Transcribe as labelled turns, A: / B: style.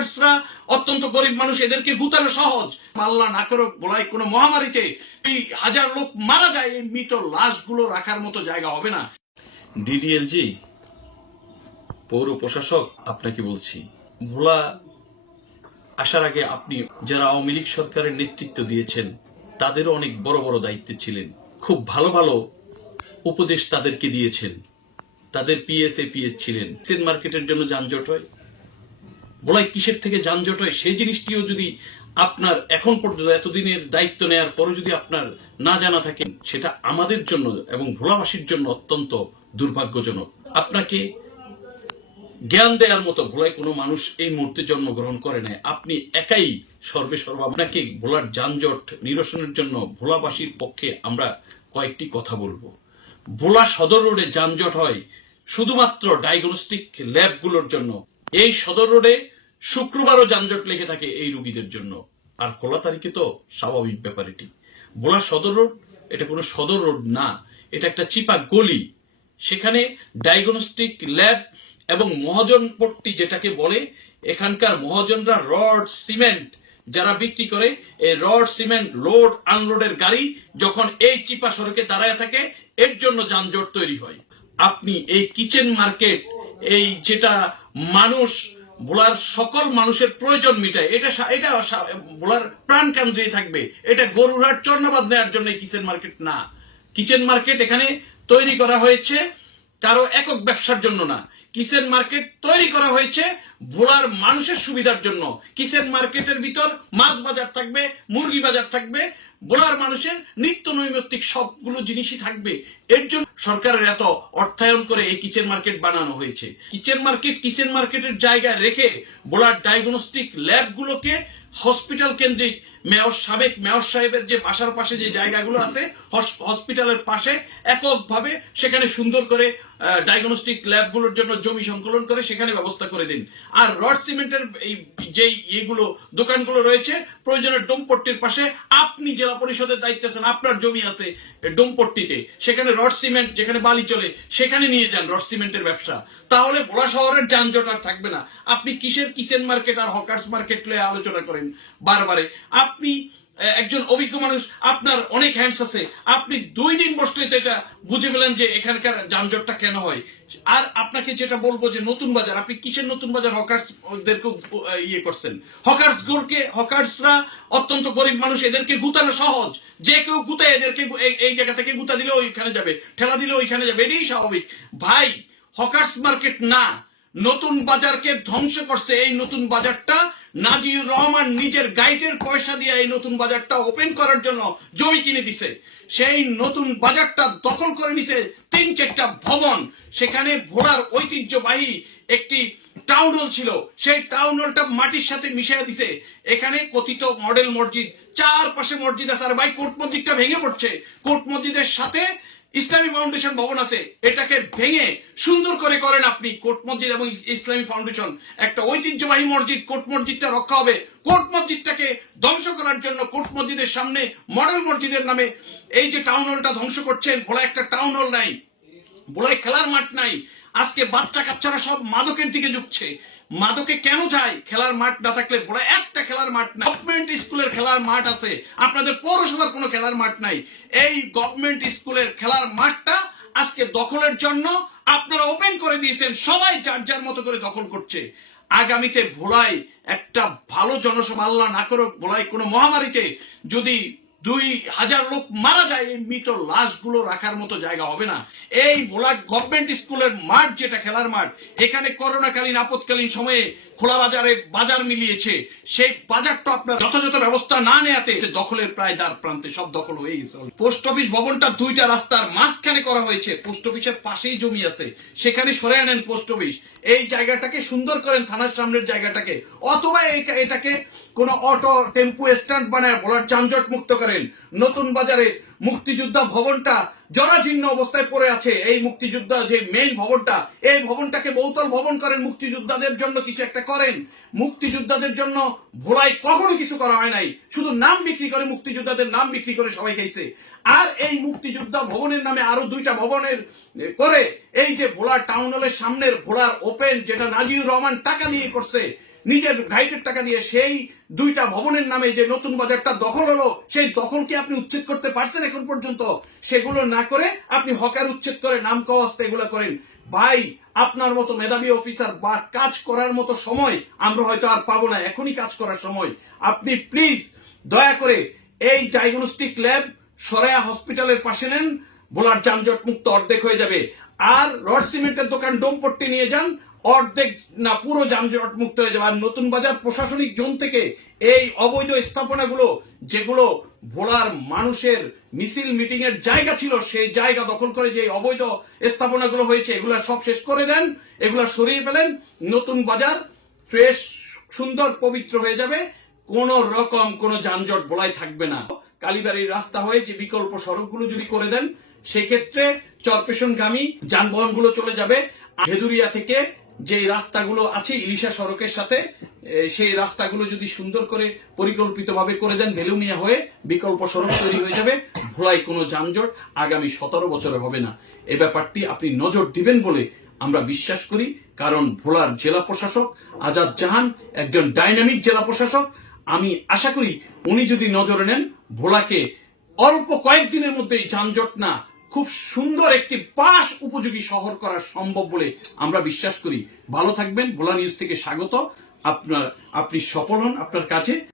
A: হকার্সরা অত্যন্ত গরিব মানুষ, এদেরকে গুতানো সহজ। আল্লাহ না করো বলাই কোনো মহামারীতে এই হাজার লোক মারা যায়, এই মৃত লাশগুলো রাখার মতো জায়গা হবে না।
B: ডিডিএলজি, পৌর প্রশাসক আপনাকে বলছি, ভোলা আসার আগে আপনি যারা আওয়ামী লীগ সরকারের নেতৃত্ব দিয়েছেন, তাদেরও অনেক বড় বড় দায়িত্বে ছিলেন। খুব ভালো ভালো উপদেশ তাদেরকে দিয়েছেন। তাদের পিএসএ পিএস ছিলেন। সেন মার্কেটের জন্য যানজট হয়। বলাই কিসের থেকে যানজট হয়, সেই জিনিসটিও যদি আপনার এখন পর্যন্ত এতদিনের দায়িত্ব নেওয়ার পরও যদি আপনার না জানা থাকে, সেটা আমাদের জন্য এবং ভোলাবাসীর জন্য অত্যন্ত দুর্ভাগ্যজনক। আপনাকে জ্ঞান দেওয়ার মতো ভোলায় কোনো মানুষ এই মুহূর্তে জন্মগ্রহণ করে নাই। আপনি একাই সর্বে সর্ব আপনাকে ভোলার যানজট নিরসনের জন্য ভোলাবাসীর পক্ষে আমরা কয়েকটি কথা বলব। ভোলা সদর রোডে যানজট হয় শুধুমাত্র ডায়াগনস্টিক ল্যাবগুলোর জন্য। এই সদর রোডে শুক্রবারও যানজট লেগে থাকে এই রুগীদের জন্য। আর খোলা তারিখে তো স্বাভাবিক ব্যাপার এটি। ভোলা সদর রোড, এটা কোনো সদর রোড না, এটা একটা চিপা গলি। সেখানে ডায়াগনস্টিক ল্যাব এবং মহাজন পট্টি যেটাকে বলে, এখানকার মহাজনরা রড, সিমেন্ট যারা বিক্রি করে, এই রড, সিমেন্ট, লোড, আনলোডের গাড়ি যখন এই চিপা সড়কে দাঁড়ায় থাকে, এর জন্য যানজট তৈরি হয়। আপনি এই কিচেন মার্কেট, এই যেটা মানুষ, বোলার সকল মানুষের প্রয়োজন মিটায়। এটা এটা ভোলার প্রাণ কেন্দ্রে থাকবে। এটা গরুরহাট চর্ণাবাদ নেওয়ার জন্য কিচেন মার্কেট না। কিচেন মার্কেট এখানে তৈরি করা হয়েছে কারও একক ব্যবসার জন্য না। কিচেন মার্কেট তৈরি করা হয়েছে ভোলার মানুষের সুবিধার জন্য। কিচেন মার্কেটের ভিতর মাছ বাজার থাকবে, মুরগি বাজার থাকবে ভোলার মানুষের নিত্য নৈমিত্তিক সবগুলো জিনিসই থাকবে। এর জন্য সরকারের এত অর্থায়ন করে এই কিচেন মার্কেট বানানো হয়েছে। কিচেন মার্কেট, কিচেন মার্কেটের জায়গায় রেখে ভোলার ডায়াগনস্টিক ল্যাবগুলোকে হসপিটাল কেন্দ্রিক মেয়র সাবেক মেয়র সাহেবের যে বাসার পাশে যে জায়গাগুলো আছে, হস- হসপিটালের পাশে এককভাবে সেখানে সুন্দর করে ডায়াগনস্টিক ল্যাবগুলোর জন্য জমি সংকলন করে সেখানে ব্যবস্থা করে দিন। আর রড সিমেন্টের এই যেই এগুলো দোকানগুলো রয়েছে, প্রয়োজনের ডোমপট্টির পাশে আপনি জেলা পরিষদের দায়িত্ব আছেন, আপনার জমি আছে ডোমপট্টিতে সেখানে রড সিমেন্ট, যেখানে বালি চলে, সেখানে নিয়ে যান রড সিমেন্টের ব্যবসা। তাহলে ভোলা শহরের যানজট আর থাকবে না। আপনি কিসের কিচেন মার্কেট আর হকার্স মার্কেট লয়ে আলোচনা করেন বারবারে। আপনি একজন অভিজ্ঞ মানুষ, আপনার অনেক হ্যান্ডস আছে। আপনি দুই দিন বসলে তো এটা বুঝে পেলেন যে এখানকার যানজটটা কেন হয়। আর আপনাকে যেটা বলব যে নতুন বাজার, আপনি কিসের নতুন বাজার? হকার্স ওদেরকে ইয়ে করছেন। হকার্স গুলোকে হকার্সরা অত্যন্ত গরিব মানুষ, এদেরকে গুতানো সহজ। যে কেউ গুতায়, এদেরকে এই জায়গা থেকে গুতা দিলে ওইখানে যাবে, ঠেলা দিলে ওইখানে যাবে। এটাই স্বাভাবিক। ভাই, হকার্স মার্কেট না। নতুন বাজারকে ধ্বংস করছে এই নতুন বাজারটা। নাজিউর রহমান নিজের গাইডের পয়সা দিয়ে এই নতুন বাজারটা ওপেন করার জন্য জমি কিনে দিছে। সেই নতুন বাজারটা দখল করে নিছে তিন চারটা ভবন। সেখানে ভোলার ঐতিহ্যবাহী একটি টাউন হল ছিল। সেই টাউন হলটা মাটির সাথে মিশিয়ে দিছে। এখানে কথিত মডেল মসজিদ, চারপাশে মসজিদ আছে। আর ভাই, কোর্ট মসজিদটা ভেঙে পড়ছে। কোর্ট মসজিদের সাথে ইসলামী ফাউন্ডেশন ভবন আছে। এটাকে ভেঙে সুন্দর করে করেন আপনি কোর্ট মসজিদ এবং ইসলামী ফাউন্ডেশন। একটা ঐতিহ্যবাহী মসজিদ, কোর্ট মসজিদটা রক্ষা হবে। কোর্ট মসজিদটাকে ধ্বংস করার জন্য কোর্ট মসজিদের সামনে মডেল মসজিদের নামে এই যে টাউন হলটা ধ্বংস করছেন ভোলা একটা টাউন হল নাই। ভোলায় খেলার মাঠ নাই। আজকে বাচ্চা কাচ্চারা সব মাদকের দিকে ঝুঁকছে। মাদকে কেন যায়? খেলার মাঠ না থাকলে বলে একটা খেলার মাঠ না গভর্নমেন্ট স্কুলের খেলার মাঠ আছে। আপনাদের পৌরসভার কোনো খেলার মাঠ নাই। এই গভর্নমেন্ট স্কুলের খেলার মাঠটা আজকে দখলের জন্য আপনারা ওপেন করে দিয়েছেন। সবাই যার যার মতো করে দখল করছে। আগামীতে ভোলায় একটা ভালো জনসভা আল্লাহ না করো ভোলায় কোনো মহামারীতে যদি দুই হাজার লোক মারা যায়, এই মৃত লাশগুলো রাখার মতো জায়গা হবে না। এই ভোলা গভর্নমেন্ট স্কুলের মাঠ যেটা খেলার মাঠ, এখানে করোনাকালীন, আপৎকালীন সময়ে খোলা বাজারে বাজার মিলিয়েছে, সেই বাজারটা আপনার যথাযথ ব্যবস্থা না নেয়াতে দখলের প্রায় দ্বার প্রান্তে সব দখল হয়ে গেছে। পোস্ট অফিস ভবনটা দুইটা রাস্তার মাঝখানে করা হয়েছে, পোস্ট অফিসের পাশেই জমি আছে। সেখানে সরে আনেন পোস্ট অফিস। এই জায়গাটাকে সুন্দর করেন থানার সামনের জায়গাটাকে, অথবা এটাকে কোন অটো, টেম্পু, স্ট্যান্ড বানায় বলার যানজট মুক্ত করেন। নতুন বাজারে মুক্তিযোদ্ধা ভবনটা জরাজীর্ণ অবস্থায় পড়ে আছে। এই মুক্তিযোদ্ধা যে মেইন ভবনটা, এই ভবনটাকে বহুতল ভবন করেন মুক্তিযোদ্ধাদের জন্য কিছু একটা করেন। মুক্তিযোদ্ধাদের জন্য ভোলাই কখনো কিছু করা হয় নাই। শুধু নাম বিক্রি করে মুক্তিযোদ্ধাদের নাম বিক্রি করে সবাই খাইছে। আর এই মুক্তিযোদ্ধা ভবনের নামে আরও দুইটা ভবনের করে এই যে ভোলা টাউন হলের সামনের ভোলার ওপেন যেটা নাজিউর রহমান টাকা নিয়ে করছে
A: নিজের গাইডের টাকা দিয়ে সেই দুইটা ভবনের নামে যে নতুন বাজারটা দখল হলো, সেই দখলকে আপনি উচ্ছেদ করতে পারছেন এখন পর্যন্ত? সেগুলো না করে আপনি হকার উচ্ছেদ করে নাম কওয়াস্তে এগুলো করেন। ভাই, আপনার মতো মেধাবী অফিসার বা কাজ করার মতো সময় আমরা হয়তো আর পাবো না, এখনই কাজ করার সময়। আপনি প্লিজ দয়া করে এই ডায়াগনস্টিক ল্যাব সরায়া হসপিটালের পাশে নেন, বোলার যানজট মুক্ত অর্ধেক হয়ে যাবে। আর রড সিমেন্টের দোকান ডোমপট্টি নিয়ে যান অর্ধেক না, পুরো যানজট মুক্ত হয়ে যাবে। আর নতুন বাজার প্রশাসনিক জোন থেকে এই অবৈধ স্থাপনাগুলো, যেগুলো ভোলার মানুষের মিছিল মিটিং এর জায়গা ছিল, সেই জায়গা দখল করে যে অবৈধ স্থাপনাগুলো হয়েছে, এগুলা সব শেষ করে দেন, এগুলো সরিয়ে ফেলেন। নতুন বাজার ফ্রেশ, সুন্দর, পবিত্র হয়ে যাবে। কোন রকম কোন যানজট বলাই থাকবে না। কালীবাড়ির রাস্তা হয়ে যে বিকল্প সড়কগুলো যদি করে দেন, সেক্ষেত্রে চরপেশনগামী যানবাহনগুলো চলে যাবে। ভেদুরিয়া থেকে যে রাস্তাগুলো আছে ইলিশা সড়কের সাথে সেই রাস্তাগুলো যদি সুন্দর করে পরিকল্পিতভাবে করে দেন ভেলুমিয়া হয়ে, বিকল্প সড়ক তৈরি হয়ে যাবে ভোলাই কোনো যানজট আগামী সতেরো বছরে হবে না। এ ব্যাপারটি আপনি নজর দিবেন বলে আমরা বিশ্বাস করি, কারণ ভোলার জেলা প্রশাসক আজাদ জাহান একজন ডাইনামিক জেলা প্রশাসক। আমি আশা করি উনি যদি নজরে নেন, ভোলাকে অল্প কয়েকদিনের মধ্যেই যানজট না খুব সুন্দর একটি পাশ উপযোগী শহর করা সম্ভব বলে আমরা বিশ্বাস করি। ভালো থাকবেন। ভোলা নিউজ থেকে স্বাগত। আপনার, আপনি সফল হন আপনার কাছে।